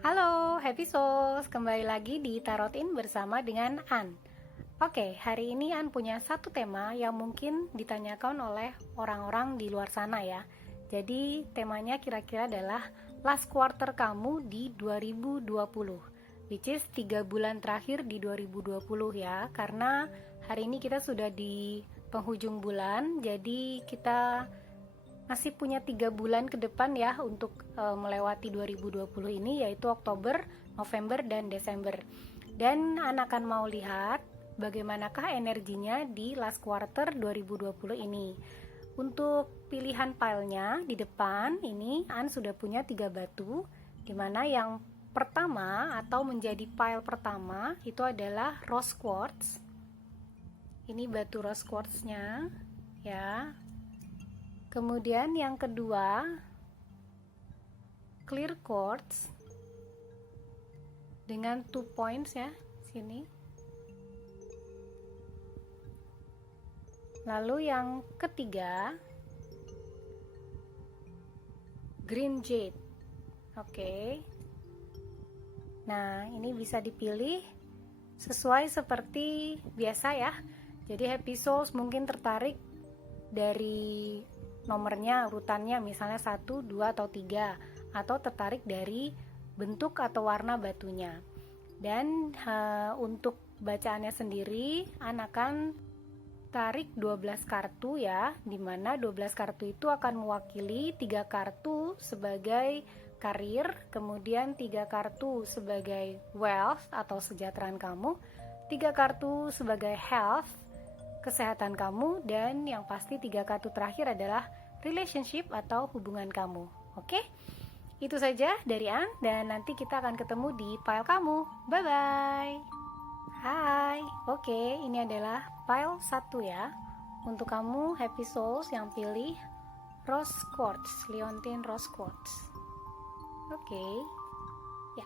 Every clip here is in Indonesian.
Halo, Happy Souls, kembali lagi di Tarotin bersama dengan An. Oke, hari ini An punya satu tema yang mungkin ditanyakan oleh orang-orang di luar sana ya. Jadi temanya kira-kira adalah last quarter kamu di 2020, which is 3 bulan terakhir di 2020 ya. Karena hari ini kita sudah di penghujung bulan, jadi kita masih punya 3 bulan ke depan ya untuk melewati 2020 ini, yaitu Oktober, November, dan Desember. Dan akan mau lihat bagaimanakah energinya di last quarter 2020 ini. Untuk pilihan pilenya di depan ini An sudah punya 3 batu, dimana yang pertama atau menjadi pile pertama itu adalah rose quartz. Ini batu rose quartznya ya. Kemudian yang kedua, clear quartz dengan 2 points ya, sini. Lalu yang ketiga, green jade. Oke. Nah, ini bisa dipilih sesuai seperti biasa ya. Jadi Happy Souls mungkin tertarik dari nomornya, urutannya misalnya 1, 2, atau 3, atau tertarik dari bentuk atau warna batunya. Dan untuk bacaannya sendiri akan tarik 12 kartu ya, dimana 12 kartu itu akan mewakili 3 kartu sebagai karir, kemudian 3 kartu sebagai wealth atau kesejahteraan kamu, 3 kartu sebagai health, kesehatan kamu, dan yang pasti 3 kartu terakhir adalah relationship atau hubungan kamu. Oke? Itu saja dari An, dan nanti kita akan ketemu di pile kamu. Bye bye. Hai. Oke, ini adalah pile 1 ya. Untuk kamu Happy Souls yang pilih rose quartz, Leontine rose quartz. Oke. Ya.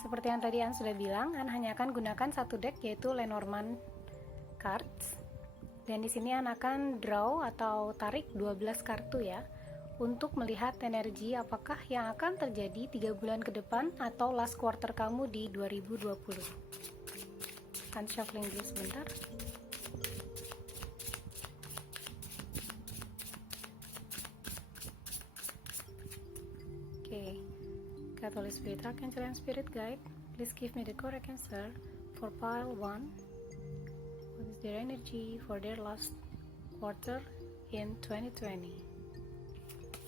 Seperti yang tadi An sudah bilang, An hanya akan gunakan satu deck, yaitu Lenormand cards, dan di sini akan draw atau tarik 12 kartu ya, untuk melihat energi apakah yang akan terjadi 3 bulan ke depan atau last quarter kamu di 2020. Kan shuffling dulu sebentar. Oke. Catholic Spirit Archangel and Spirit Guide, please give me the correct answer for pile 1. What is their energy for their last quarter in 2020?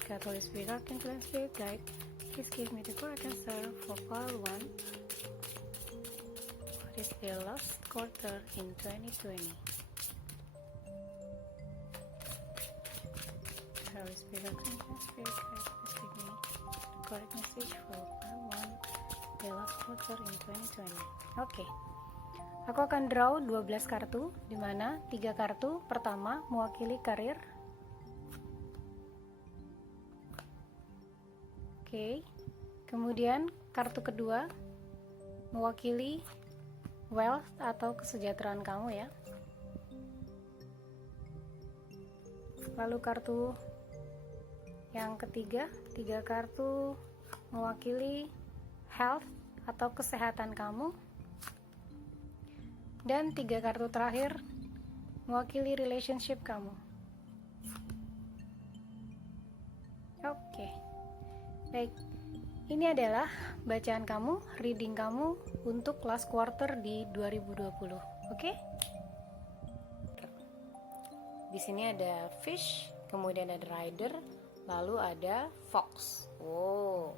Catholic Spirit Archangel and Spirit Guide, please give me the correct answer for pile 1. What is their last quarter in 2020? Catholic Spirit Archangel and Spirit Guide, please give me the correct message for pile 1, the last quarter in 2020. Oke. Aku akan draw 12 kartu, di mana 3 kartu pertama mewakili karir. Oke. Kemudian kartu kedua mewakili wealth atau kesejahteraan kamu ya. Lalu kartu yang ketiga, 3 kartu mewakili health atau kesehatan kamu. Dan 3 kartu terakhir mewakili relationship kamu. Oke. Baik. Ini adalah bacaan kamu, reading kamu untuk last quarter di 2020. Oke? Di sini ada fish, kemudian ada rider, lalu ada fox. Oh.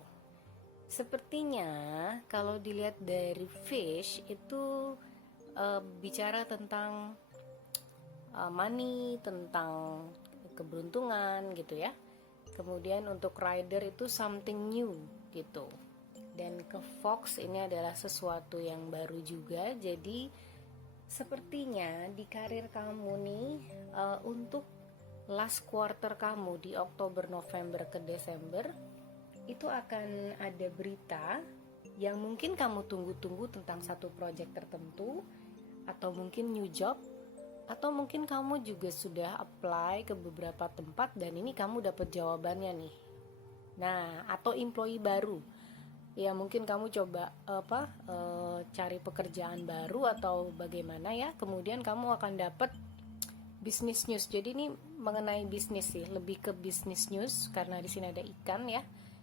Sepertinya kalau dilihat dari fish itu bicara tentang money, tentang keberuntungan gitu ya. Kemudian untuk rider itu something new gitu. Dan ke fox ini adalah sesuatu yang baru juga. Jadi sepertinya di karir kamu nih, untuk last quarter kamu di Oktober, November ke Desember itu akan ada berita yang mungkin kamu tunggu-tunggu tentang satu project tertentu, atau mungkin new job, atau mungkin kamu juga sudah apply ke beberapa tempat dan ini kamu dapat jawabannya nih. Nah, atau employee baru, ya mungkin kamu coba cari pekerjaan baru atau bagaimana ya. Kemudian kamu akan dapat business news. Jadi ini mengenai bisnis sih, lebih ke business news karena di sini ada ikan ya.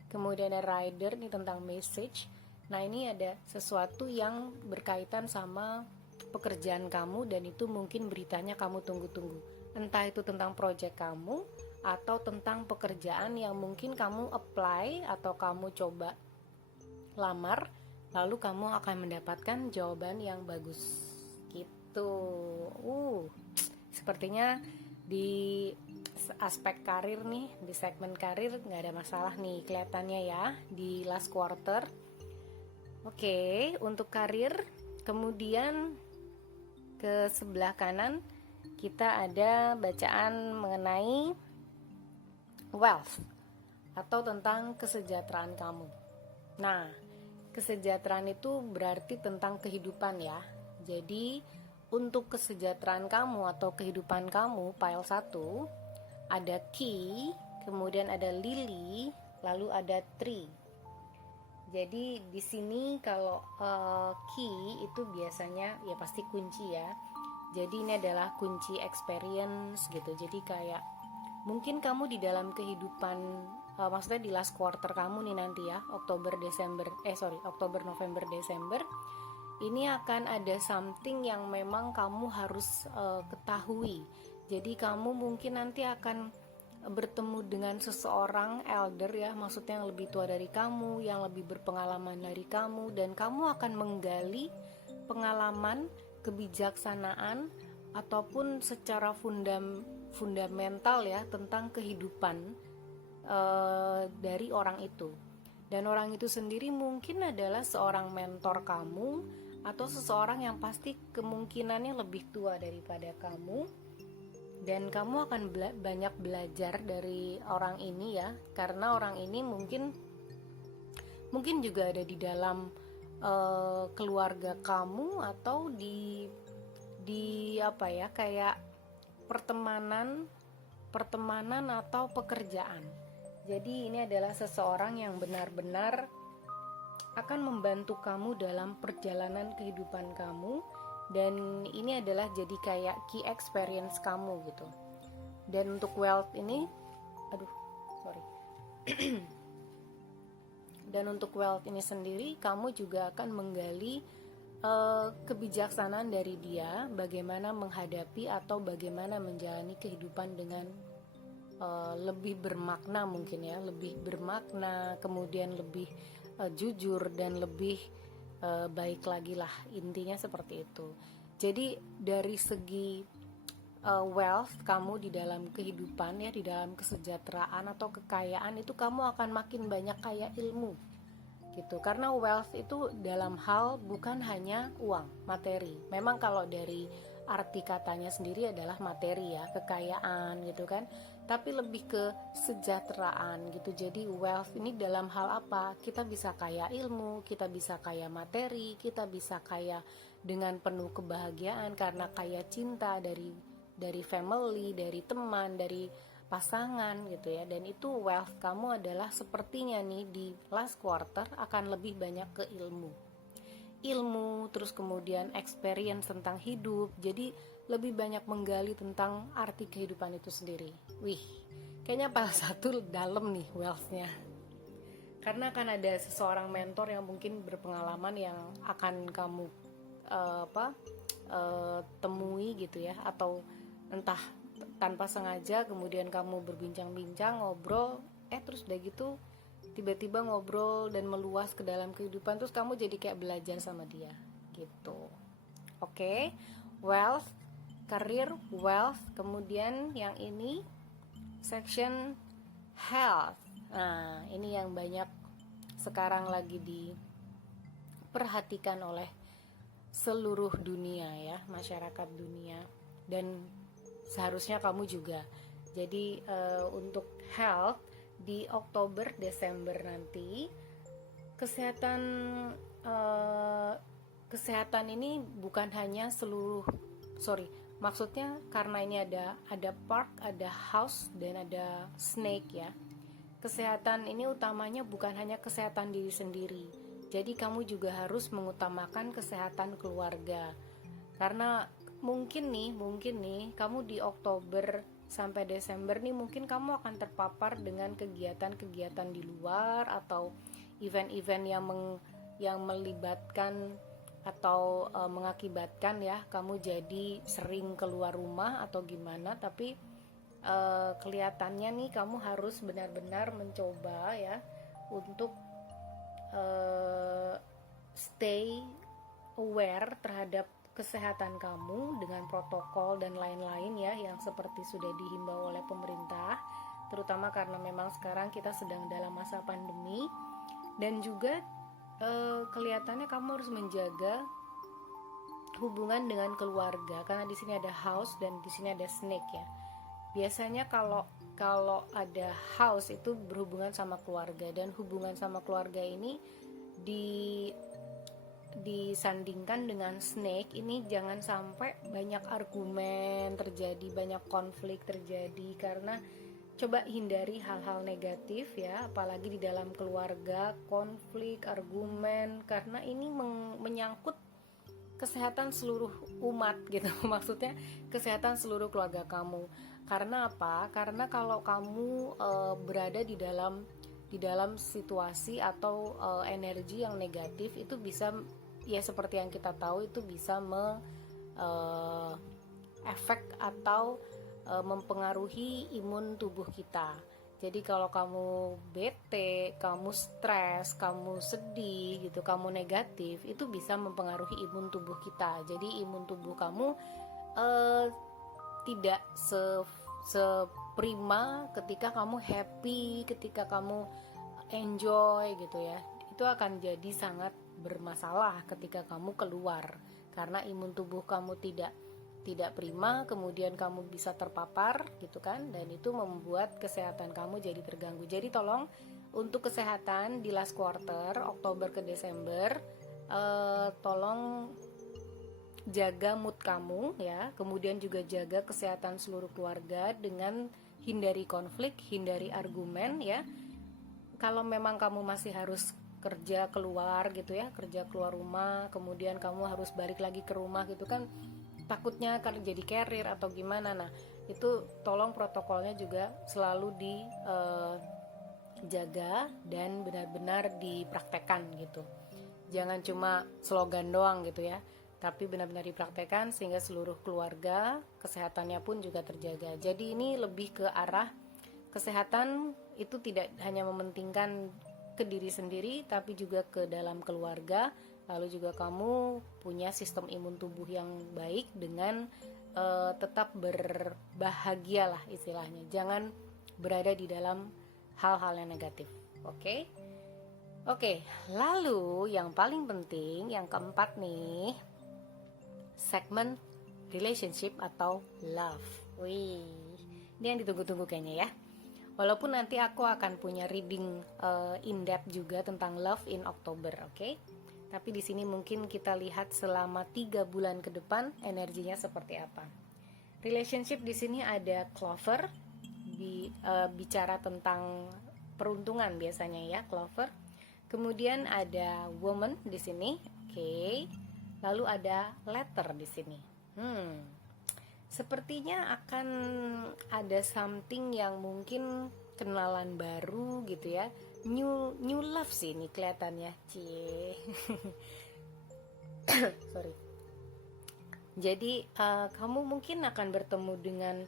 Kemudian ada rider, ini tentang message. Nah, ini ada sesuatu yang berkaitan sama pekerjaan kamu dan itu mungkin beritanya kamu tunggu-tunggu. Entah itu tentang project kamu atau tentang pekerjaan yang mungkin kamu apply atau kamu coba lamar, lalu kamu akan mendapatkan jawaban yang bagus gitu. Sepertinya di aspek karir nih, di segmen karir nggak ada masalah nih kelihatannya ya di last quarter. Oke, untuk karir, kemudian ke sebelah kanan kita ada bacaan mengenai wealth atau tentang kesejahteraan kamu. Nah, kesejahteraan itu berarti tentang kehidupan ya. Jadi untuk kesejahteraan kamu atau kehidupan kamu, pile 1 ada key, kemudian ada lily, lalu ada tree. Jadi di sini kalau key itu biasanya ya pasti kunci ya. Jadi ini adalah kunci experience gitu. Jadi kayak mungkin kamu di dalam kehidupan, maksudnya di last quarter kamu nih nanti ya, Oktober November Desember, ini akan ada something yang memang kamu harus ketahui. Jadi kamu mungkin nanti akan bertemu dengan seseorang elder ya, maksudnya yang lebih tua dari kamu, yang lebih berpengalaman dari kamu, dan kamu akan menggali pengalaman, kebijaksanaan ataupun secara fundamental ya tentang kehidupan dari orang itu. Dan orang itu sendiri mungkin adalah seorang mentor kamu atau seseorang yang pasti kemungkinannya lebih tua daripada kamu, dan kamu akan banyak belajar dari orang ini ya, karena orang ini mungkin juga ada di dalam keluarga kamu atau di apa ya, kayak pertemanan atau pekerjaan. Jadi ini adalah seseorang yang benar-benar akan membantu kamu dalam perjalanan kehidupan kamu, dan ini adalah jadi kayak key experience kamu gitu. Dan untuk wealth ini dan untuk wealth ini sendiri kamu juga akan menggali kebijaksanaan dari dia, bagaimana menghadapi atau bagaimana menjalani kehidupan dengan lebih bermakna mungkin ya, lebih bermakna, kemudian lebih jujur dan lebih baik lagi lah, intinya seperti itu. Jadi dari segi wealth kamu di dalam kehidupan ya, di dalam kesejahteraan atau kekayaan itu kamu akan makin banyak kaya ilmu gitu, karena wealth itu dalam hal bukan hanya uang, materi. Memang kalau dari arti katanya sendiri adalah materi ya, kekayaan gitu kan, tapi lebih ke sejahteraan gitu. Jadi wealth ini dalam hal apa? Kita bisa kaya ilmu, kita bisa kaya materi, kita bisa kaya dengan penuh kebahagiaan karena kaya cinta dari family, dari teman, dari pasangan gitu ya. Dan itu wealth kamu adalah sepertinya nih di last quarter akan lebih banyak ke ilmu, terus kemudian experience tentang hidup. Jadi lebih banyak menggali tentang arti kehidupan itu sendiri. Wih, kayaknya pile 1 dalam nih wealth-nya. Karena akan ada seseorang mentor yang mungkin berpengalaman yang akan kamu temui gitu ya, atau entah tanpa sengaja kemudian kamu berbincang-bincang, ngobrol, terus udah gitu tiba-tiba ngobrol dan meluas ke dalam kehidupan, terus kamu jadi kayak belajar sama dia gitu. Oke, wealth, career, wealth. Kemudian yang ini section health. Nah, ini yang banyak sekarang lagi diperhatikan oleh seluruh dunia ya, masyarakat dunia, dan seharusnya kamu juga. Jadi untuk health di Oktober Desember nanti, kesehatan ini bukan hanya maksudnya karena ini ada park, ada house, dan ada snake ya. kesehatan ini utamanya bukan hanya kesehatan diri sendiri. Jadi kamu juga harus mengutamakan kesehatan keluarga. Karena mungkin nih kamu di Oktober sampai Desember nih mungkin kamu akan terpapar dengan kegiatan-kegiatan di luar atau event-event yang melibatkan atau mengakibatkan ya kamu jadi sering keluar rumah atau gimana, tapi kelihatannya nih kamu harus benar-benar mencoba ya untuk stay aware terhadap kesehatan kamu dengan protokol dan lain-lain ya yang seperti sudah dihimbau oleh pemerintah, terutama karena memang sekarang kita sedang dalam masa pandemi. Dan juga kelihatannya kamu harus menjaga hubungan dengan keluarga karena di sini ada house dan di sini ada snake ya. Biasanya kalau ada house itu berhubungan sama keluarga, dan hubungan sama keluarga ini disandingkan dengan snake ini jangan sampai banyak argumen terjadi, banyak konflik terjadi, karena coba hindari hal-hal negatif ya, apalagi di dalam keluarga, konflik, argumen, karena ini menyangkut kesehatan seluruh umat gitu maksudnya kesehatan seluruh keluarga kamu. Karena apa? Karena kalau kamu berada di dalam situasi atau energi yang negatif, itu bisa ya seperti yang kita tahu itu bisa efek atau mempengaruhi imun tubuh kita. Jadi kalau kamu bete, kamu stres, kamu sedih gitu, kamu negatif, itu bisa mempengaruhi imun tubuh kita. Jadi imun tubuh kamu tidak seprima ketika kamu happy, ketika kamu enjoy gitu ya. Itu akan jadi sangat bermasalah ketika kamu keluar, karena imun tubuh kamu tidak prima, kemudian kamu bisa terpapar gitu kan, dan itu membuat kesehatan kamu jadi terganggu. Jadi tolong untuk kesehatan di last quarter Oktober ke Desember, tolong jaga mood kamu ya, kemudian juga jaga kesehatan seluruh keluarga dengan hindari konflik, hindari argumen ya. Kalau memang kamu masih harus kerja keluar gitu ya, kerja keluar rumah, kemudian kamu harus balik lagi ke rumah gitu kan, takutnya kalau jadi carrier atau gimana. Nah itu tolong protokolnya juga selalu dijaga dan benar-benar dipraktekkan gitu. Jangan cuma slogan doang gitu ya, tapi benar-benar dipraktekkan sehingga seluruh keluarga kesehatannya pun juga terjaga. Jadi ini lebih ke arah kesehatan itu tidak hanya mementingkan ke diri sendiri, tapi juga ke dalam keluarga. Lalu juga kamu punya sistem imun tubuh yang baik dengan tetap berbahagia lah istilahnya. Jangan berada di dalam hal-hal yang negatif. Oke? Oke, lalu yang paling penting, yang keempat nih, segmen relationship atau love. Wih, ini yang ditunggu-tunggu kayaknya ya. Walaupun nanti aku akan punya reading in-depth juga tentang love in October, oke? Tapi di sini mungkin kita lihat selama 3 bulan ke depan energinya seperti apa. Relationship di sini ada Clover, bicara tentang peruntungan biasanya ya, Clover. Kemudian ada Woman di sini, oke. Lalu ada Letter di sini. Sepertinya akan ada something yang mungkin kenalan baru gitu ya. New love sih ini kelihatannya, cie. Sorry. Jadi kamu mungkin akan bertemu dengan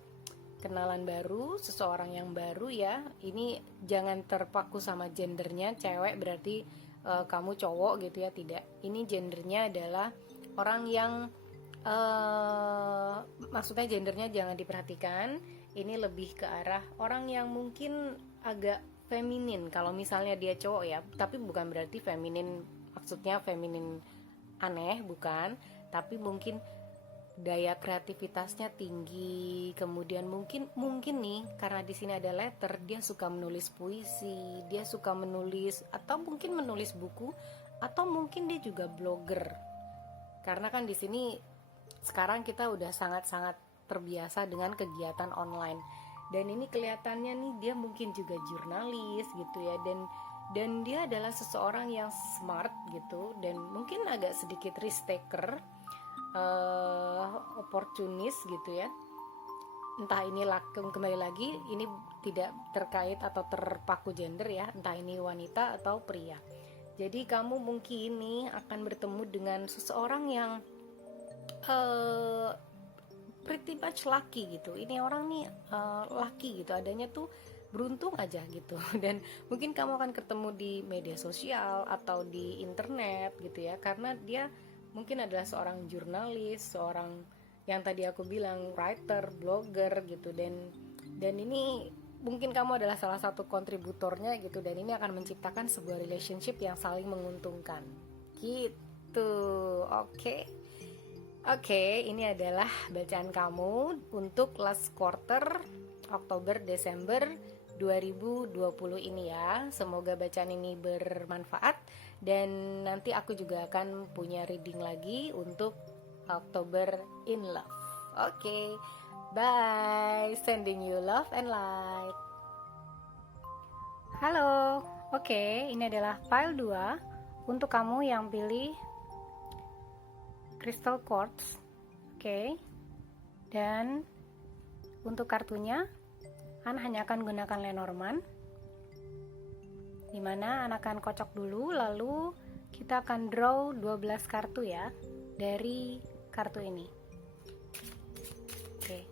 kenalan baru, seseorang yang baru ya. Ini jangan terpaku sama gendernya, cewek berarti kamu cowok gitu ya, tidak. Ini gendernya adalah orang yang maksudnya gendernya jangan diperhatikan. Ini lebih ke arah orang yang mungkin agak feminin kalau misalnya dia cowok ya, tapi bukan berarti feminin maksudnya feminin aneh, bukan, tapi mungkin daya kreativitasnya tinggi. Kemudian mungkin nih karena di sini ada Letter, dia suka menulis puisi, dia suka menulis atau mungkin menulis buku, atau mungkin dia juga blogger. Karena kan di sini sekarang kita udah sangat-sangat terbiasa dengan kegiatan online. Dan ini kelihatannya nih dia mungkin juga jurnalis gitu ya, dan dia adalah seseorang yang smart gitu, dan mungkin agak sedikit risk taker, opportunis gitu ya. Entah ini kembali lagi, ini tidak terkait atau terpaku gender ya, entah ini wanita atau pria. Jadi kamu mungkin nih akan bertemu dengan seseorang yang pretty much lucky gitu. Ini orang nih lucky gitu, adanya tuh beruntung aja gitu. Dan mungkin kamu akan ketemu di media sosial atau di internet gitu ya, karena dia mungkin adalah seorang jurnalis, seorang yang tadi aku bilang writer, blogger gitu, dan ini mungkin kamu adalah salah satu kontributornya gitu, dan ini akan menciptakan sebuah relationship yang saling menguntungkan gitu. Oke, ini adalah bacaan kamu untuk last quarter Oktober Desember 2020 ini ya. Semoga bacaan ini bermanfaat, dan nanti aku juga akan punya reading lagi untuk Oktober in Love. Oke, bye. Sending you love and light. Halo. Oke, ini adalah file 2 untuk kamu yang pilih crystal quartz. Oke. Dan untuk kartunya, An hanya akan gunakan Lenormand, dimana An akan kocok dulu, lalu kita akan draw 12 kartu ya dari kartu ini. Oke.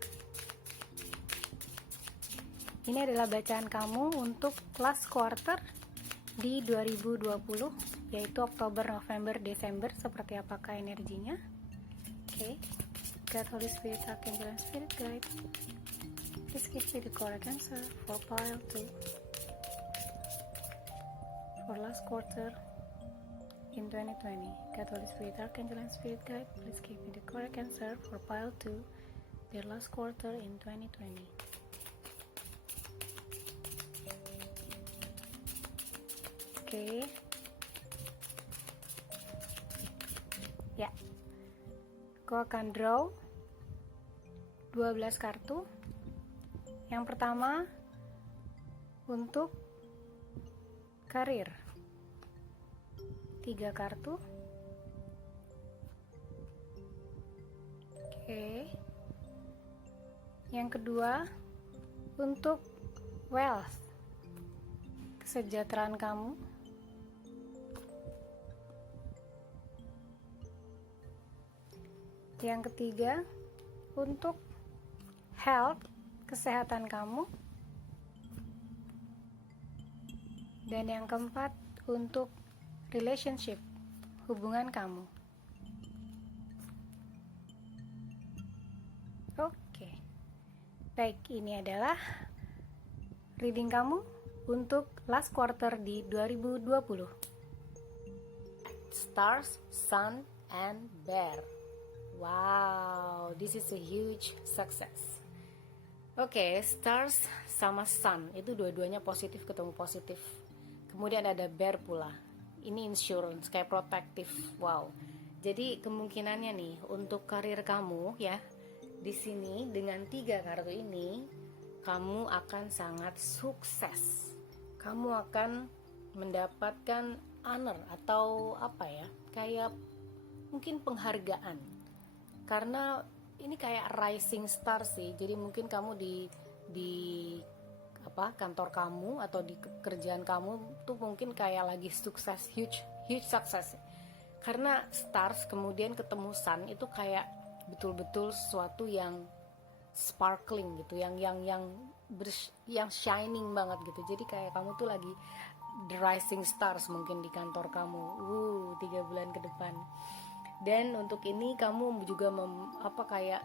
Ini adalah bacaan kamu untuk last quarter di 2020, yaitu Oktober, November, Desember. Seperti apakah energinya? Oke. God, Holy Spirit, Archangel, and Spirit Guide, please give me the correct answer for pile 2 for last quarter in 2020. God, Holy Spirit, Archangel, and Spirit Guide, please give me the correct answer for pile 2, their last quarter in 2020. Oke. Ya. Aku akan draw 12 kartu. Yang pertama untuk karir, 3 kartu. Oke. Yang kedua untuk wealth, kesejahteraan kamu. Yang ketiga untuk health, kesehatan kamu. Dan yang keempat untuk relationship, hubungan kamu. Oke. Baik, ini adalah reading kamu untuk last quarter di 2020. Stars, Sun, and Bear. Wow, this is a huge success. Oke, stars sama sun itu dua-duanya positif ketemu positif. Kemudian ada bear pula. Ini insurance, kayak protektif. Wow. Jadi kemungkinannya nih untuk karir kamu ya, di sini dengan 3 kartu ini kamu akan sangat sukses. Kamu akan mendapatkan honor atau apa ya? Kayak mungkin penghargaan. Karena ini kayak rising star sih, jadi mungkin kamu di kantor kamu atau di kerjaan kamu tuh mungkin kayak lagi sukses, huge success. Karena stars kemudian ketemu sun itu kayak betul-betul sesuatu yang sparkling gitu, yang shining banget gitu. Jadi kayak kamu tuh lagi the rising stars mungkin di kantor kamu. 3 bulan ke depan. Dan untuk ini kamu juga kayak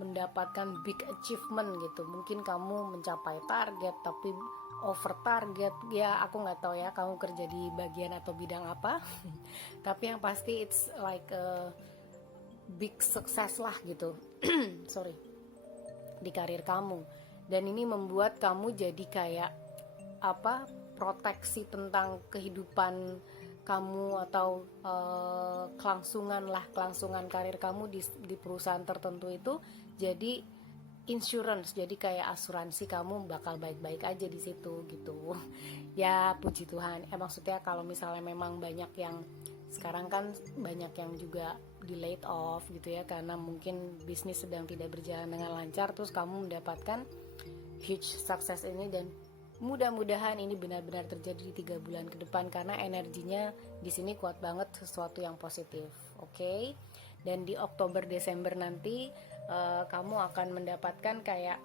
mendapatkan big achievement gitu. Mungkin kamu mencapai target tapi over target. Ya aku nggak tahu ya kamu kerja di bagian atau bidang apa. Tapi yang pasti it's like a big success lah gitu. Sorry. Di karir kamu. Dan ini membuat kamu jadi kayak proteksi tentang kehidupan kamu atau kelangsungan karir kamu di perusahaan tertentu itu jadi insurance, jadi kayak asuransi kamu bakal baik-baik aja di situ gitu. Ya puji Tuhan. Maksudnya kalau misalnya memang banyak yang sekarang kan banyak yang juga di laid off gitu ya, karena mungkin bisnis sedang tidak berjalan dengan lancar, terus kamu mendapatkan huge success ini, dan mudah-mudahan ini benar-benar terjadi di 3 bulan ke depan karena energinya di sini kuat banget, sesuatu yang positif. Oke. Dan di Oktober Desember nanti kamu akan mendapatkan kayak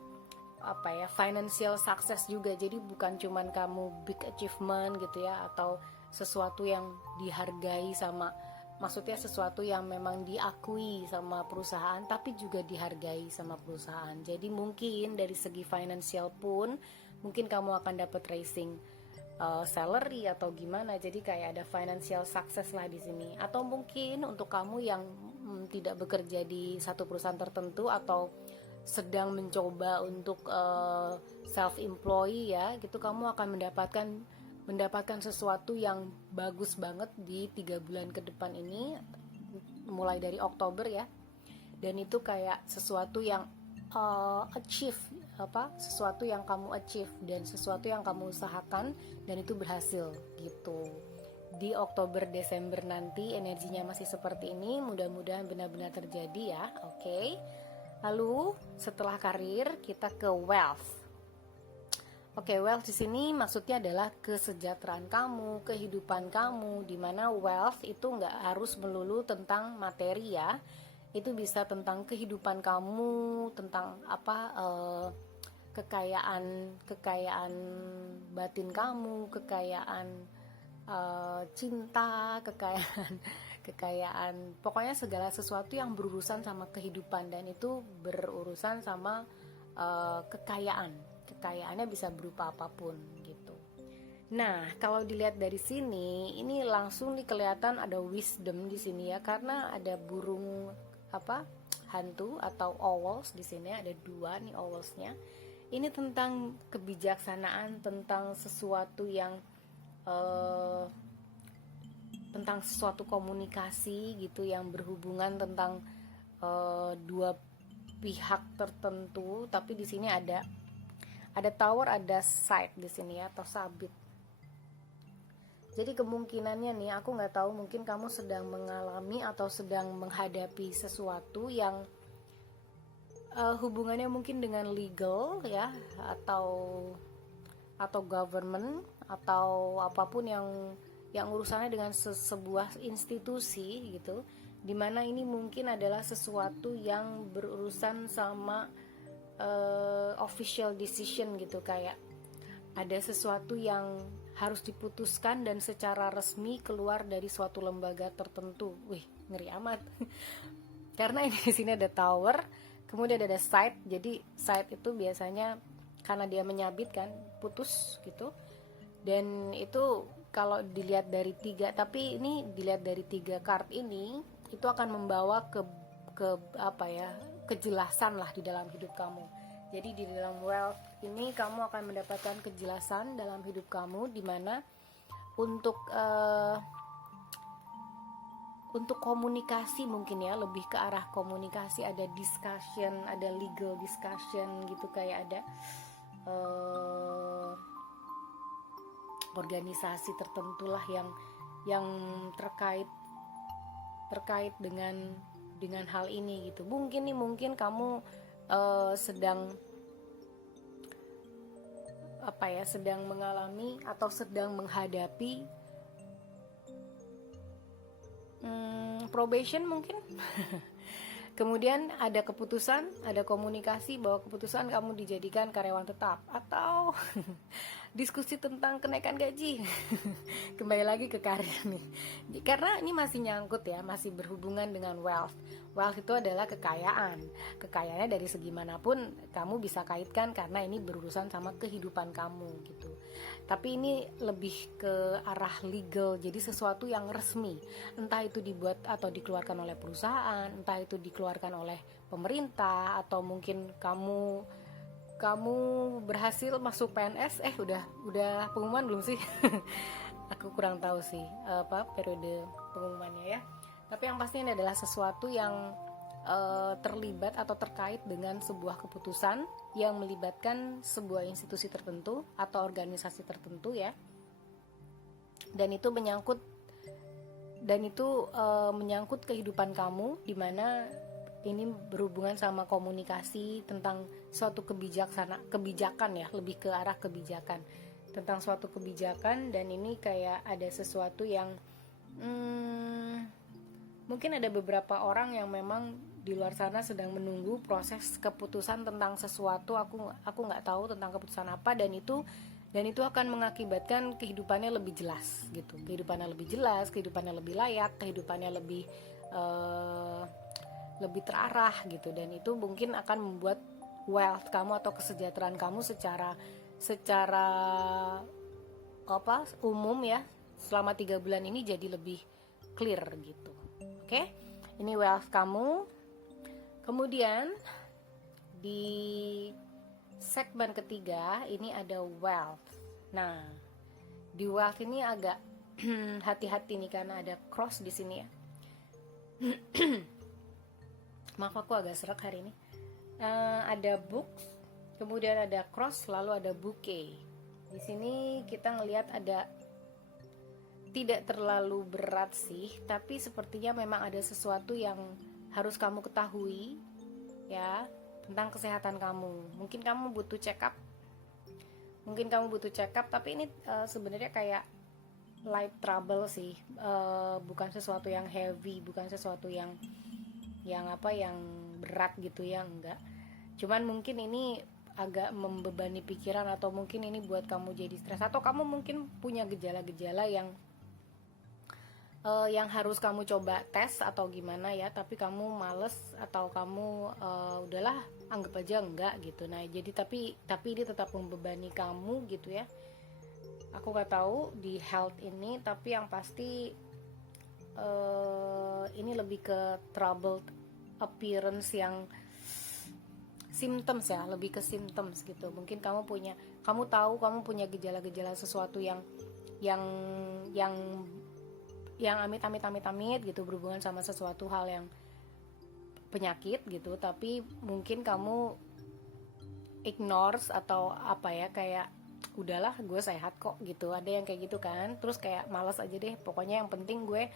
apa ya, financial success juga. Jadi bukan cuman kamu big achievement gitu ya, atau sesuatu yang dihargai sama, maksudnya sesuatu yang memang diakui sama perusahaan tapi juga dihargai sama perusahaan. Jadi mungkin dari segi financial pun mungkin kamu akan dapat raising salary atau gimana. Jadi kayak ada financial success lah di sini. Atau mungkin untuk kamu yang tidak bekerja di satu perusahaan tertentu atau sedang mencoba untuk self-employed ya, gitu, kamu akan mendapatkan sesuatu yang bagus banget di 3 bulan ke depan ini, mulai dari Oktober ya. Dan itu kayak sesuatu yang achieve, sesuatu yang kamu achieve dan sesuatu yang kamu usahakan dan itu berhasil gitu. Di Oktober Desember nanti energinya masih seperti ini, mudah-mudahan benar-benar terjadi ya. Oke. Lalu setelah karir kita ke wealth. Oke, wealth di sini maksudnya adalah kesejahteraan kamu, kehidupan kamu, di mana wealth itu nggak harus melulu tentang materi ya. Itu bisa tentang kehidupan kamu, tentang kekayaan batin kamu, kekayaan cinta, kekayaan, pokoknya segala sesuatu yang berurusan sama kehidupan, dan itu berurusan sama kekayaannya bisa berupa apapun gitu. Nah, kalau dilihat dari sini, ini langsung nih kelihatan ada wisdom di sini ya, karena ada burung hantu atau owls di sini, ada 2 nih owlsnya. Ini tentang kebijaksanaan, tentang sesuatu yang tentang sesuatu komunikasi gitu yang berhubungan tentang 2 pihak tertentu. Tapi di sini ada tower, ada side di sini ya, atau sabit. Jadi kemungkinannya nih, aku nggak tahu, mungkin kamu sedang mengalami atau sedang menghadapi sesuatu yang hubungannya mungkin dengan legal ya, atau government, atau apapun yang urusannya dengan sebuah institusi gitu, dimana ini mungkin adalah sesuatu yang berurusan sama official decision gitu, kayak ada sesuatu yang harus diputuskan dan secara resmi keluar dari suatu lembaga tertentu. Wih, ngeri amat. Karena ini di sini ada tower, kemudian ada side. Jadi side itu biasanya karena dia menyabit kan, putus gitu. Dan itu kalau dilihat dari 3, tapi ini dilihat dari 3 card ini, itu akan membawa ke kejelasan lah di dalam hidup kamu. Jadi di dalam wealth ini kamu akan mendapatkan kejelasan dalam hidup kamu, dimana untuk komunikasi mungkin ya, lebih ke arah komunikasi, ada discussion, ada legal discussion gitu, kayak ada organisasi tertentu lah yang terkait dengan hal ini gitu. Mungkin kamu sedang mengalami atau sedang menghadapi probation mungkin. Kemudian ada keputusan, ada komunikasi bahwa keputusan kamu dijadikan karyawan tetap, atau diskusi tentang kenaikan gaji. Kembali lagi ke karir nih, karena ini masih nyangkut ya, masih berhubungan dengan wealth. Wealth itu adalah kekayaannya dari segi manapun kamu bisa kaitkan, karena ini berurusan sama kehidupan kamu gitu. Tapi ini lebih ke arah legal, jadi sesuatu yang resmi, entah itu dibuat atau dikeluarkan oleh perusahaan, entah itu dikeluarkan oleh pemerintah, atau mungkin kamu berhasil masuk PNS. Udah pengumuman belum sih? Aku kurang tahu sih periode pengumumannya ya. Tapi yang pasti ini adalah sesuatu yang terlibat atau terkait dengan sebuah keputusan yang melibatkan sebuah institusi tertentu atau organisasi tertentu ya, dan itu menyangkut kehidupan kamu, di mana ini berhubungan sama komunikasi tentang suatu kebijakan ya, lebih ke arah kebijakan, tentang suatu kebijakan. Dan ini kayak ada sesuatu yang mungkin ada beberapa orang yang memang di luar sana sedang menunggu proses keputusan tentang sesuatu. Aku nggak tahu tentang keputusan apa, dan itu akan mengakibatkan kehidupannya lebih jelas gitu, kehidupannya lebih layak, kehidupannya lebih terarah gitu. Dan itu mungkin akan membuat wealth kamu atau kesejahteraan kamu secara umum ya, selama 3 bulan ini jadi lebih clear gitu. Oke? Ini wealth kamu. Kemudian di segmen ketiga ini ada wealth. Nah, di wealth ini agak hati-hati nih karena ada cross di sini ya. Maaf, aku agak serak hari ini. Ada books, kemudian ada cross, lalu ada bouquet. Di sini kita ngelihat ada, tidak terlalu berat sih, tapi sepertinya memang ada sesuatu yang harus kamu ketahui ya, tentang kesehatan kamu. Mungkin kamu butuh check up, tapi ini sebenarnya kayak light trouble sih, bukan sesuatu yang heavy, bukan sesuatu yang berat gitu ya, enggak. Cuman mungkin ini agak membebani pikiran, atau mungkin ini buat kamu jadi stres, atau kamu mungkin punya gejala-gejala yang harus kamu coba tes atau gimana ya, tapi kamu males, atau kamu udahlah anggap aja enggak gitu. Nah, jadi tapi ini tetap membebani kamu gitu ya. Aku nggak tahu di health ini, tapi yang pasti ini lebih ke troubled appearance, yang symptoms ya, lebih ke symptoms gitu. Mungkin kamu tahu kamu punya gejala-gejala sesuatu yang amit gitu, berhubungan sama sesuatu hal yang penyakit gitu, tapi mungkin kamu ignores atau apa ya, kayak udahlah gue sehat kok gitu. Ada yang kayak gitu kan, terus kayak malas aja deh, pokoknya yang penting gue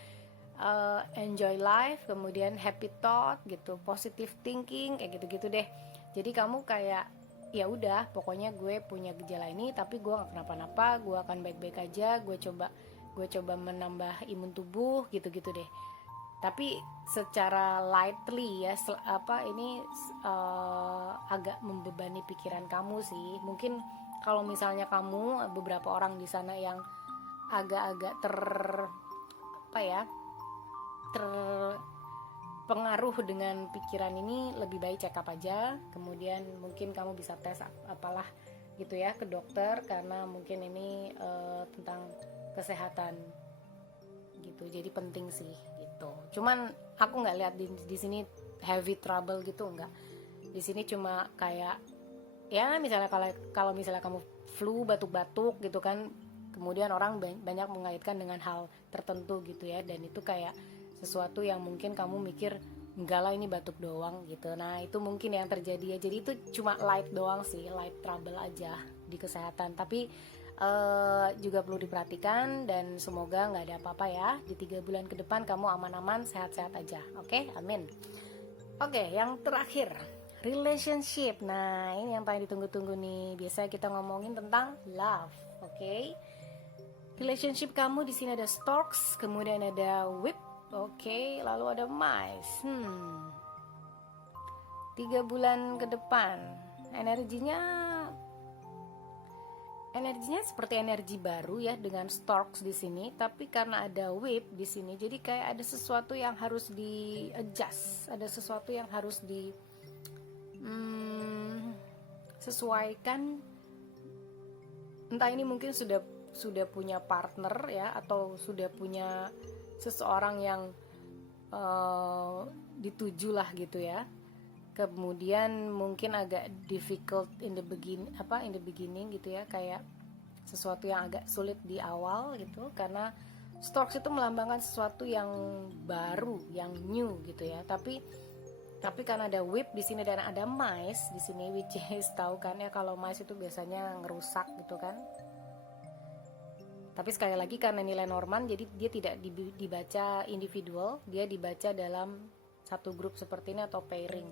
enjoy life, kemudian happy thought gitu, positive thinking, kayak gitu-gitu deh. Jadi kamu kayak ya udah, pokoknya gue punya gejala ini tapi gue gak kenapa-napa, gue akan baik-baik aja, gue coba menambah imun tubuh gitu-gitu deh. Tapi secara lightly ya, ini agak membebani pikiran kamu sih. Mungkin kalau misalnya kamu, beberapa orang di sana yang agak-agak terpengaruh dengan pikiran ini, lebih baik check up aja. Kemudian mungkin kamu bisa tes apalah gitu ya ke dokter, karena mungkin ini tentang kesehatan gitu, jadi penting sih gitu. Cuman aku nggak lihat di sini heavy trouble gitu, enggak. Di sini cuma kayak ya, misalnya kalau misalnya kamu flu, batuk-batuk gitu kan, kemudian orang banyak mengaitkan dengan hal tertentu gitu ya, dan itu kayak sesuatu yang mungkin kamu mikir enggak lah, ini batuk doang gitu. Nah, itu mungkin yang terjadi ya. Jadi itu cuma light doang sih, light trouble aja di kesehatan. Tapi juga perlu diperhatikan, dan semoga nggak ada apa-apa ya. Di 3 bulan ke depan kamu aman-aman, sehat-sehat aja. Oke, amin. Oke, yang terakhir, relationship. Nah, ini yang paling ditunggu-tunggu nih. Biasanya kita ngomongin tentang love. Oke. Relationship kamu di sini ada storks, kemudian ada whip. Oke, lalu ada mice. 3 bulan ke depan, energinya seperti energi baru ya, dengan storks di sini. Tapi karena ada whip di sini, jadi kayak ada sesuatu yang harus di adjust, ada sesuatu yang harus di sesuaikan. Entah ini mungkin sudah punya partner ya, atau sudah punya seseorang yang dituju lah gitu ya. Kemudian mungkin agak difficult in the beginning gitu ya, kayak sesuatu yang agak sulit di awal gitu, karena storks itu melambangkan sesuatu yang baru, yang new gitu ya. Tapi Tapi karena ada whip di sini dan ada mice di sini, which is tahu kan ya kalau mice itu biasanya ngerusak gitu kan. Tapi sekali lagi karena nilai Norman, jadi dia tidak dibaca individual, dia dibaca dalam satu grup seperti ini atau pairing.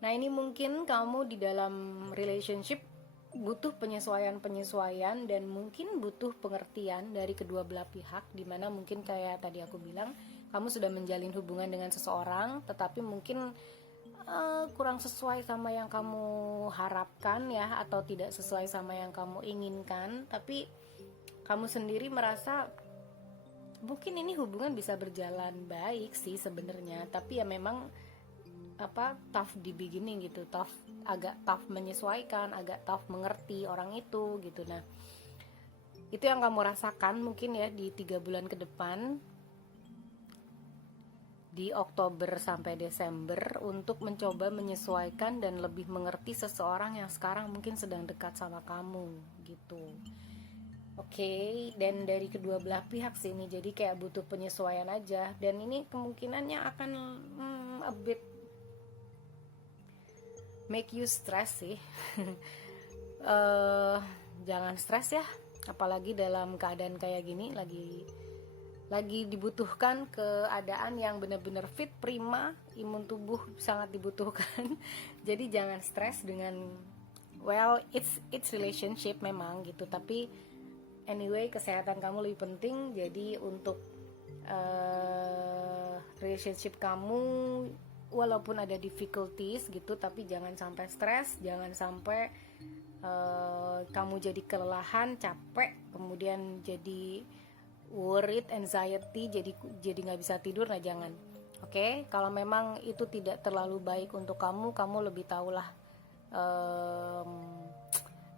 Nah ini mungkin kamu di dalam relationship butuh penyesuaian dan mungkin butuh pengertian dari kedua belah pihak, dimana mungkin kayak tadi aku bilang, kamu sudah menjalin hubungan dengan seseorang tetapi mungkin kurang sesuai sama yang kamu harapkan ya, atau tidak sesuai sama yang kamu inginkan, tapi kamu sendiri merasa mungkin ini hubungan bisa berjalan baik sih sebenarnya, tapi ya memang tough di beginning gitu, agak tough menyesuaikan, agak tough mengerti orang itu gitu. Nah itu yang kamu rasakan mungkin ya di 3 bulan ke depan, di Oktober sampai Desember, untuk mencoba menyesuaikan dan lebih mengerti seseorang yang sekarang mungkin sedang dekat sama kamu gitu. Oke, dan dari kedua belah pihak sih ini, jadi kayak butuh penyesuaian aja, dan ini kemungkinannya akan a bit make you stress sih. Jangan stres ya, apalagi dalam keadaan kayak gini, lagi dibutuhkan keadaan yang benar-benar fit, prima, imun tubuh sangat dibutuhkan. Jadi jangan stres dengan, well, it's relationship memang gitu, tapi anyway kesehatan kamu lebih penting. Jadi untuk relationship kamu walaupun ada difficulties gitu, tapi jangan sampai stres, jangan sampai kamu jadi kelelahan, capek, kemudian jadi worried, anxiety, jadi nggak bisa tidur. Nah jangan. Oke, kalau memang itu tidak terlalu baik untuk kamu lebih tahulah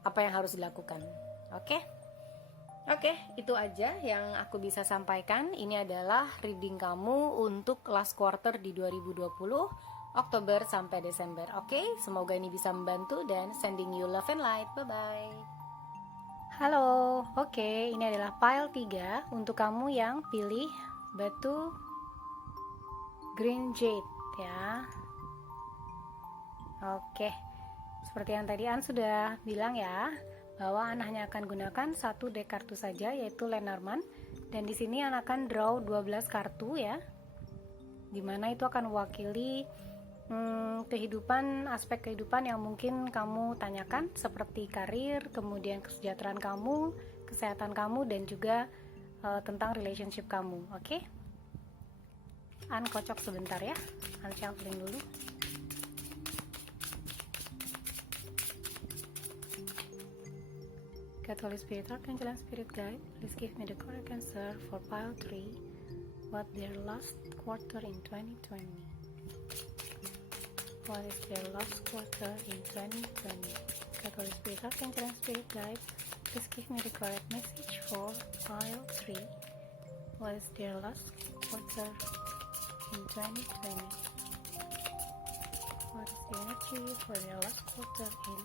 apa yang harus dilakukan. Oke, itu aja yang aku bisa sampaikan. Ini adalah reading kamu untuk last quarter di 2020, Oktober sampai Desember. Oke, semoga ini bisa membantu dan sending you love and light. Bye-bye. Halo, oke, ini adalah pile 3 untuk kamu yang pilih batu green jade ya. Oke, seperti yang tadi An sudah bilang ya, bahwa An hanya akan gunakan satu deck kartu saja, yaitu Lenormand, dan di sini An akan draw 12 kartu ya, dimana itu akan mewakili aspek kehidupan yang mungkin kamu tanyakan, seperti karir, kemudian kesejahteraan kamu, kesehatan kamu, dan juga tentang relationship kamu. Oke? An kocok sebentar ya, An shuffling dulu. God, Holy Spirit, Archangel and Spirit Guide, please give me the correct answer for pile 3. What their last quarter in 2020? What is their last quarter in 2020? God, Holy Spirit, Archangel and Spirit Guide, please give me the correct message for pile 3. What is their last quarter in 2020? What is the energy for their last quarter in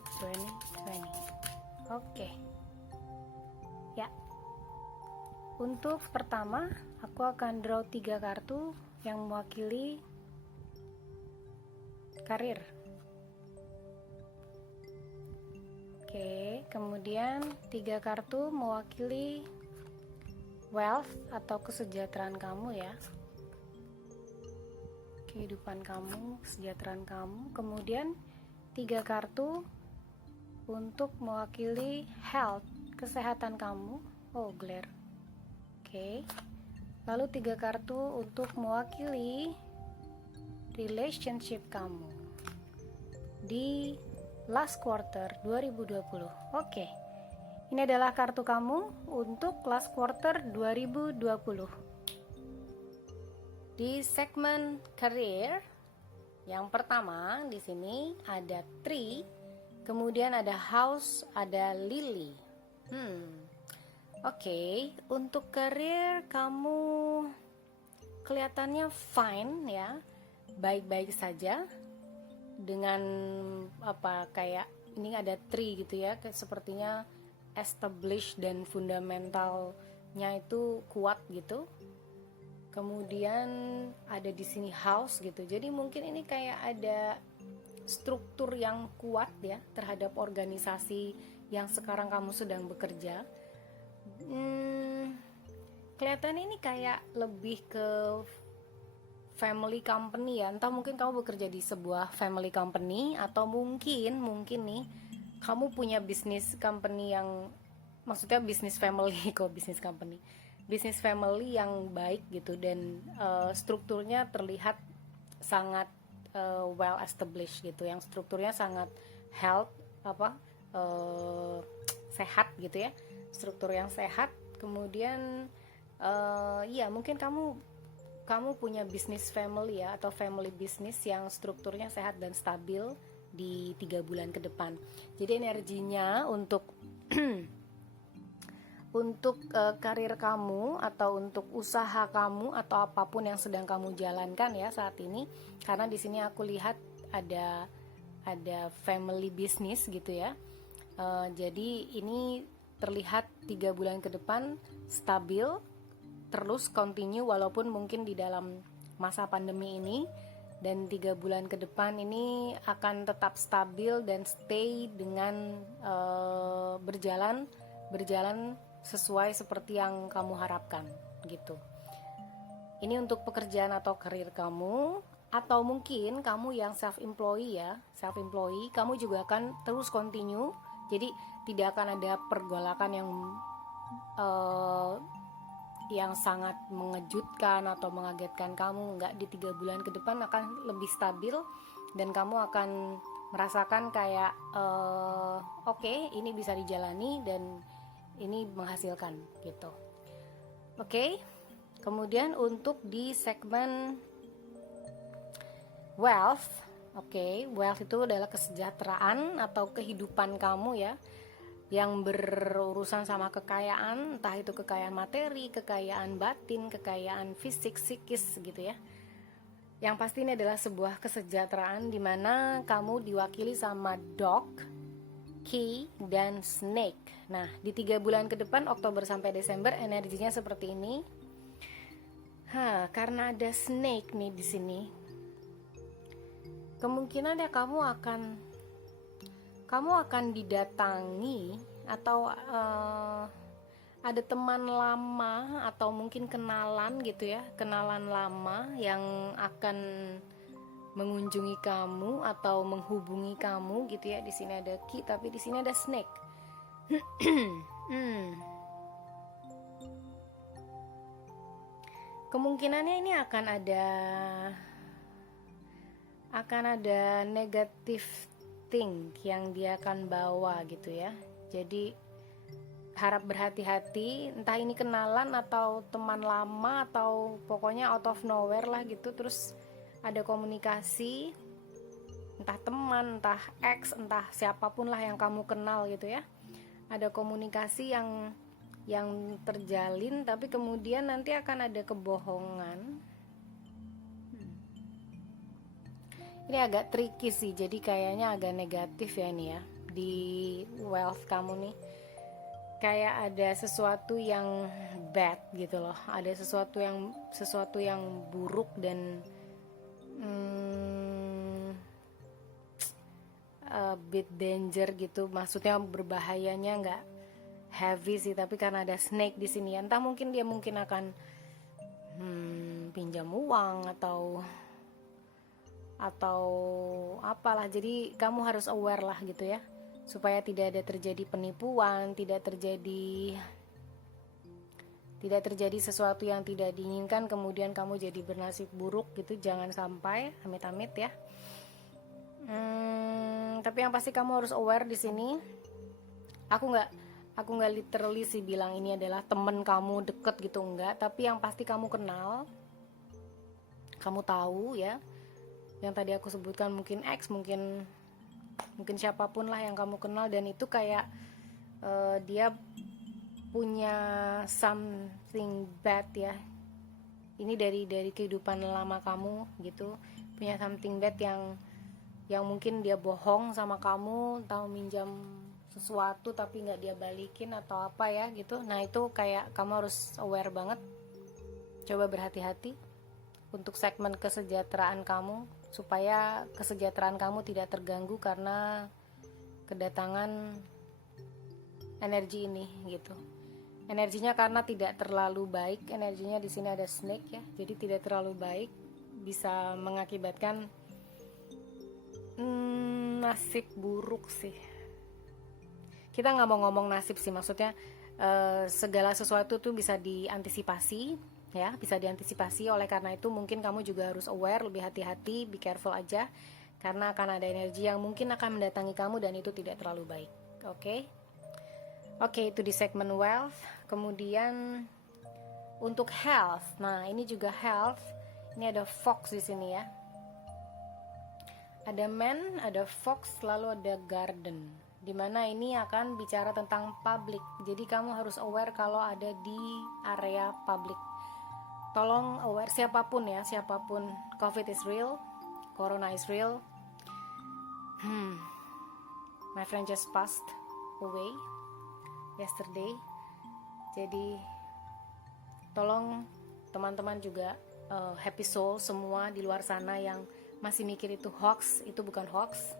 2020? Oke. Ya, untuk pertama aku akan draw 3 kartu yang mewakili karir. Oke, kemudian 3 kartu mewakili wealth atau kesejahteraan kamu ya, kehidupan kamu, kesejahteraan kamu. Kemudian 3 kartu untuk mewakili health, kesehatan kamu. Oh, glare. Oke. Lalu 3 kartu untuk mewakili relationship kamu di last quarter 2020. Oke. Ini adalah kartu kamu untuk last quarter 2020. Di segmen career yang pertama di sini ada tree, kemudian ada house, ada lily. Oke, untuk karir kamu kelihatannya fine ya, baik-baik saja. Dengan kayak ini ada tree gitu ya, kayak sepertinya established dan fundamentalnya itu kuat gitu. kemudian ada di sini house gitu. Jadi mungkin ini kayak ada struktur yang kuat ya terhadap organisasi yang sekarang kamu sedang bekerja. Kelihatannya ini kayak lebih ke family company ya. Entah mungkin kamu bekerja di sebuah family company, atau mungkin nih kamu punya bisnis company yang, maksudnya bisnis family kok bisnis company, bisnis family yang baik gitu, dan strukturnya terlihat sangat well established gitu, yang strukturnya sangat health sehat gitu ya, struktur yang sehat. Kemudian ya mungkin kamu punya bisnis family ya, atau family business yang strukturnya sehat dan stabil di 3 bulan ke depan. Jadi energinya untuk karir kamu, atau untuk usaha kamu, atau apapun yang sedang kamu jalankan ya saat ini, karena di sini aku lihat ada family business gitu ya. Jadi ini terlihat 3 bulan ke depan stabil, terus continue walaupun mungkin di dalam masa pandemi ini, dan 3 bulan ke depan ini akan tetap stabil dan stay dengan berjalan sesuai seperti yang kamu harapkan gitu. Ini untuk pekerjaan atau karir kamu. Atau mungkin kamu yang self-employee, kamu juga akan terus continue. Jadi tidak akan ada pergolakan yang sangat mengejutkan atau mengagetkan kamu. Enggak, di 3 bulan ke depan akan lebih stabil, dan kamu akan merasakan kayak oke, ini bisa dijalani dan ini menghasilkan gitu. Oke. Kemudian untuk di segmen wealth, wealth itu adalah kesejahteraan atau kehidupan kamu ya, yang berurusan sama kekayaan, entah itu kekayaan materi, kekayaan batin, kekayaan fisik, psikis gitu ya. Yang pasti ini adalah sebuah kesejahteraan di mana kamu diwakili sama dog, key, dan snake. Nah, di 3 bulan ke depan, Oktober sampai Desember, energinya seperti ini. Karena ada snake nih di sini, kemungkinan ya kamu akan didatangi, atau ada teman lama atau mungkin kenalan gitu ya, kenalan lama yang akan mengunjungi kamu atau menghubungi kamu gitu ya. Di sini ada key, tapi di sini ada snake. Kemungkinannya ini akan ada negative thing yang dia akan bawa gitu ya. Jadi harap berhati-hati, entah ini kenalan atau teman lama, atau pokoknya out of nowhere lah gitu, terus ada komunikasi, entah teman, entah ex, entah siapapun lah yang kamu kenal gitu ya. Ada komunikasi yang terjalin, tapi kemudian nanti akan ada kebohongan. Ini agak tricky sih, jadi kayaknya agak negatif ya nih ya, di wealth kamu nih. Kayak ada sesuatu yang bad gitu loh, ada sesuatu yang buruk dan a bit danger gitu, maksudnya berbahayanya nggak heavy sih, tapi karena ada snake di sini, entah mungkin dia akan pinjam uang atau apalah. Jadi kamu harus aware lah gitu ya, supaya tidak ada terjadi penipuan, tidak terjadi sesuatu yang tidak diinginkan kemudian kamu jadi bernasib buruk gitu. Jangan sampai, amit-amit ya. Tapi yang pasti kamu harus aware di sini. Aku nggak literally sih bilang ini adalah temen kamu deket gitu, enggak. Tapi yang pasti kamu kenal, kamu tahu ya. Yang tadi aku sebutkan, mungkin ex, mungkin siapapun lah yang kamu kenal, dan itu kayak dia punya something bad ya. Ini dari kehidupan lama kamu gitu, punya something bad yang mungkin dia bohong sama kamu, tahu minjam sesuatu tapi nggak dia balikin atau apa ya gitu. Nah itu kayak kamu harus aware banget. coba berhati-hati untuk segmen kesejahteraan kamu, supaya kesejahteraan kamu tidak terganggu karena kedatangan energi ini gitu. Energinya karena tidak terlalu baik, energinya di sini ada snake ya, jadi tidak terlalu baik, bisa mengakibatkan nasib buruk sih. Kita nggak mau ngomong nasib sih, maksudnya segala sesuatu tuh bisa diantisipasi ya, bisa diantisipasi. Oleh karena itu mungkin kamu juga harus aware, lebih hati-hati, be careful aja, karena akan ada energi yang mungkin akan mendatangi kamu dan itu tidak terlalu baik. Oke, itu di segmen wealth. Kemudian untuk health, nah ini juga health, ini ada fox di sini ya, ada man, ada fox, lalu ada garden, dimana ini akan bicara tentang public. Jadi kamu harus aware kalau ada di area public. Tolong aware, siapapun ya, siapapun, COVID is real, Corona is real. My friend just passed away yesterday. Jadi tolong teman-teman juga happy soul semua di luar sana yang masih mikir itu hoax, itu bukan hoax.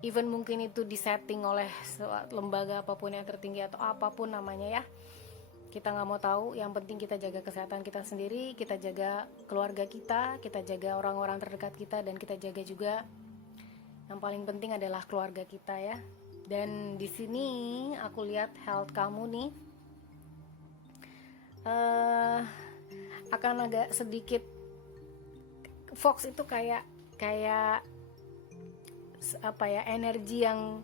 Even mungkin itu disetting oleh lembaga apapun yang tertinggi atau apapun namanya ya, kita nggak mau tahu. Yang penting kita jaga kesehatan kita sendiri, kita jaga keluarga kita jaga orang-orang terdekat kita, dan kita jaga juga yang paling penting adalah keluarga kita ya. Dan di sini aku lihat health kamu nih akan agak sedikit, fox itu kayak apa ya, energi yang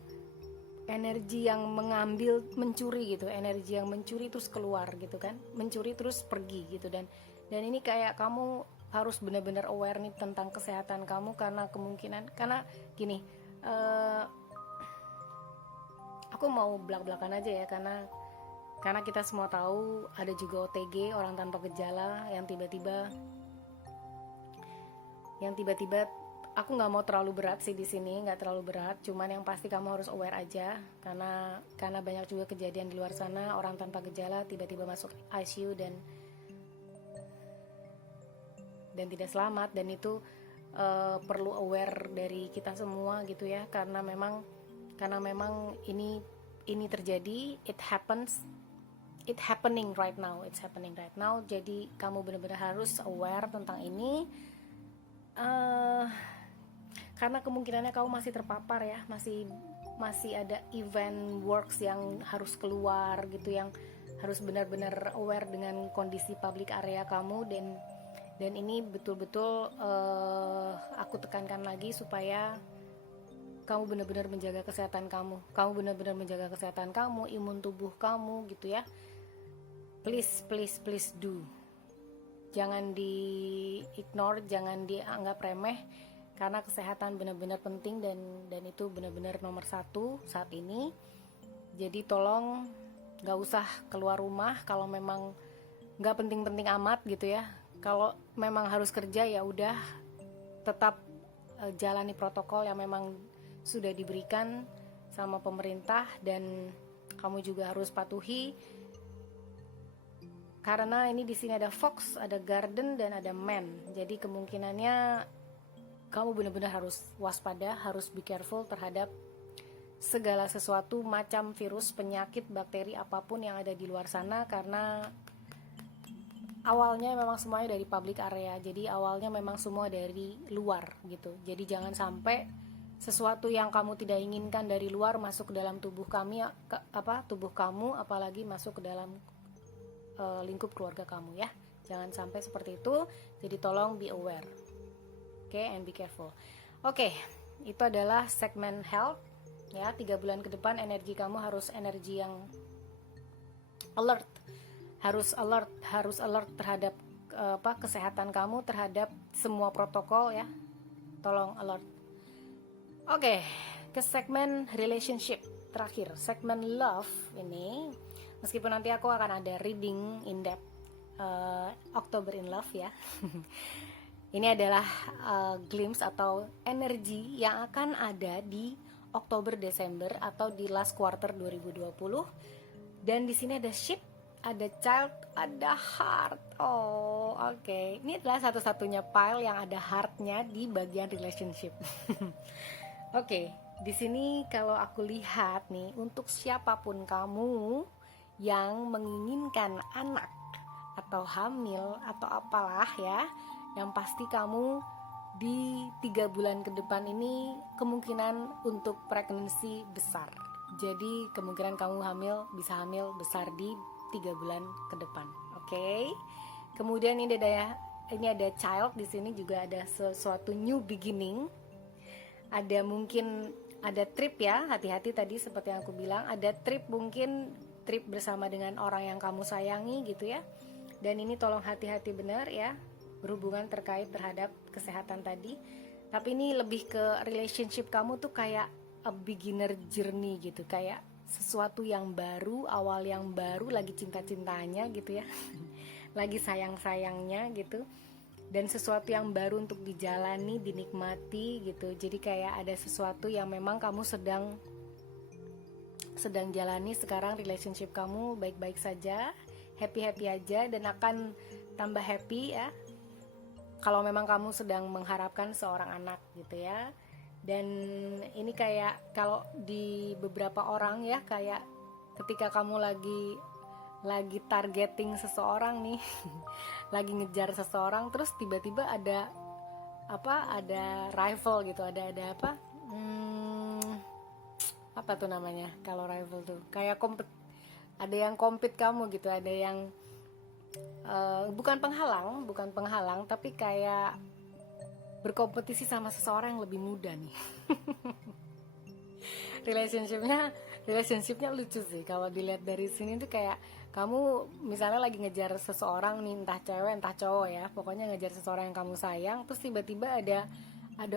mengambil, mencuri gitu, energi yang mencuri terus keluar gitu kan, mencuri terus pergi gitu. Dan ini kayak kamu harus benar-benar aware nih tentang kesehatan kamu, karena kemungkinan, karena gini, aku mau belak-belakan aja ya, karena kita semua tahu ada juga OTG, orang tanpa gejala, yang tiba-tiba aku nggak mau terlalu berat sih di sini, nggak terlalu berat, cuman yang pasti kamu harus aware aja, karena banyak juga kejadian di luar sana, orang tanpa gejala tiba-tiba masuk ICU dan tidak selamat. Dan itu perlu aware dari kita semua gitu ya, karena memang ini terjadi, it's happening right now. Jadi kamu benar-benar harus aware tentang ini, karena kemungkinannya kamu masih terpapar ya, masih ada event works yang harus keluar gitu, yang harus benar-benar aware dengan kondisi public area kamu. Dan ini betul-betul aku tekankan lagi supaya kamu benar-benar menjaga kesehatan kamu, menjaga kesehatan kamu, imun tubuh kamu gitu ya. Please do. Jangan di ignore, jangan dianggap remeh, karena kesehatan benar-benar penting dan itu benar-benar nomor satu saat ini. Jadi tolong gak usah keluar rumah kalau memang gak penting-penting amat gitu ya. Kalau memang harus kerja ya udah, tetap jalani protokol yang memang sudah diberikan sama pemerintah, dan kamu juga harus patuhi, karena ini di sini ada fox, ada garden, dan ada man. Jadi kemungkinannya kamu benar-benar harus waspada, harus be careful terhadap segala sesuatu macam virus, penyakit, bakteri apapun yang ada di luar sana, karena awalnya memang semuanya dari public area. Jadi awalnya memang semua dari luar gitu. Jadi jangan sampai sesuatu yang kamu tidak inginkan dari luar masuk ke dalam tubuh kamu, apalagi masuk ke dalam lingkup keluarga kamu ya. Jangan sampai seperti itu. Jadi tolong be aware, and be careful. Itu adalah segmen health ya. 3 bulan ke depan energi kamu harus energi yang alert, harus alert terhadap kesehatan kamu, terhadap semua protokol ya. Tolong alert. Ke segmen relationship terakhir, segmen love ini, meskipun nanti aku akan ada reading in depth October in Love ya. Ini adalah glimpse atau energi yang akan ada di Oktober Desember atau di last quarter 2020. Dan di sini ada ship, ada child, ada heart. Oh, oke. Ini adalah satu-satunya pile yang ada heartnya di bagian relationship. Oke, di sini kalau aku lihat nih, untuk siapapun kamu yang menginginkan anak atau hamil atau apalah ya, yang pasti kamu di 3 bulan ke depan ini kemungkinan untuk pregnancy besar. Jadi kemungkinan kamu bisa hamil besar di 3 bulan ke depan. Oke. Kemudian ini ada child, di sini juga ada sesuatu new beginning. Ada mungkin ada trip ya, hati-hati tadi seperti yang aku bilang, ada trip, mungkin trip bersama dengan orang yang kamu sayangi gitu ya. Dan ini tolong hati-hati benar ya, berhubungan terkait terhadap kesehatan tadi. Tapi ini lebih ke relationship kamu tuh kayak a beginner journey gitu, kayak sesuatu yang baru, awal yang baru, lagi cinta-cintanya gitu ya. Lagi sayang-sayangnya gitu. Dan sesuatu yang baru untuk dijalani, dinikmati gitu. Jadi kayak ada sesuatu yang memang kamu sedang jalani sekarang, relationship kamu baik-baik saja, happy-happy aja, dan akan tambah happy ya kalau memang kamu sedang mengharapkan seorang anak gitu ya. Dan ini kayak kalau di beberapa orang ya, kayak ketika kamu lagi targeting seseorang nih, lagi ngejar seseorang, terus tiba-tiba ada rival gitu, ada apa tuh namanya kalau rival tuh, kayak ada yang compete kamu gitu, ada yang bukan penghalang tapi kayak berkompetisi sama seseorang yang lebih muda nih. relationshipnya lucu sih kalau dilihat dari sini tuh, kayak kamu misalnya lagi ngejar seseorang nih, entah cewek entah cowok ya, pokoknya ngejar seseorang yang kamu sayang, terus tiba-tiba ada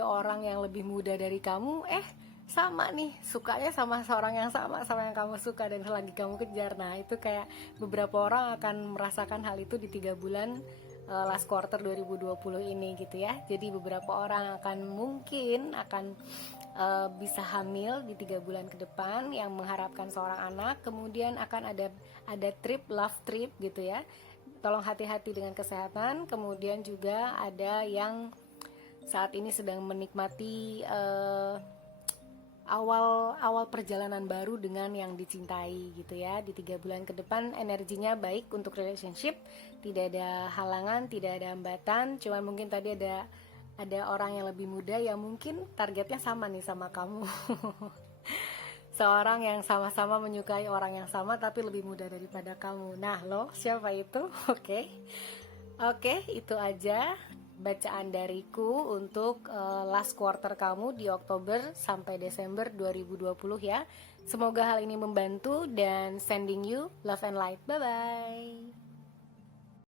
orang yang lebih muda dari kamu, sama nih, sukanya sama seorang yang sama yang kamu suka dan lagi kamu kejar. Nah itu kayak beberapa orang akan merasakan hal itu di 3 bulan last quarter 2020 ini gitu ya. Jadi beberapa orang mungkin akan bisa hamil di 3 bulan ke depan yang mengharapkan seorang anak. Kemudian akan ada trip, love trip gitu ya. Tolong hati-hati dengan kesehatan. Kemudian juga ada yang saat ini sedang menikmati awal perjalanan baru dengan yang dicintai gitu ya. Di 3 bulan ke depan energinya baik untuk relationship, tidak ada halangan, tidak ada hambatan. Cuman mungkin tadi ada orang yang lebih muda yang mungkin targetnya sama nih sama kamu. Seorang yang sama-sama menyukai orang yang sama tapi lebih muda daripada kamu. Nah lo siapa itu? Oke, itu aja bacaan dariku untuk last quarter kamu di Oktober sampai Desember 2020 ya. Semoga hal ini membantu, dan sending you love and light. Bye bye.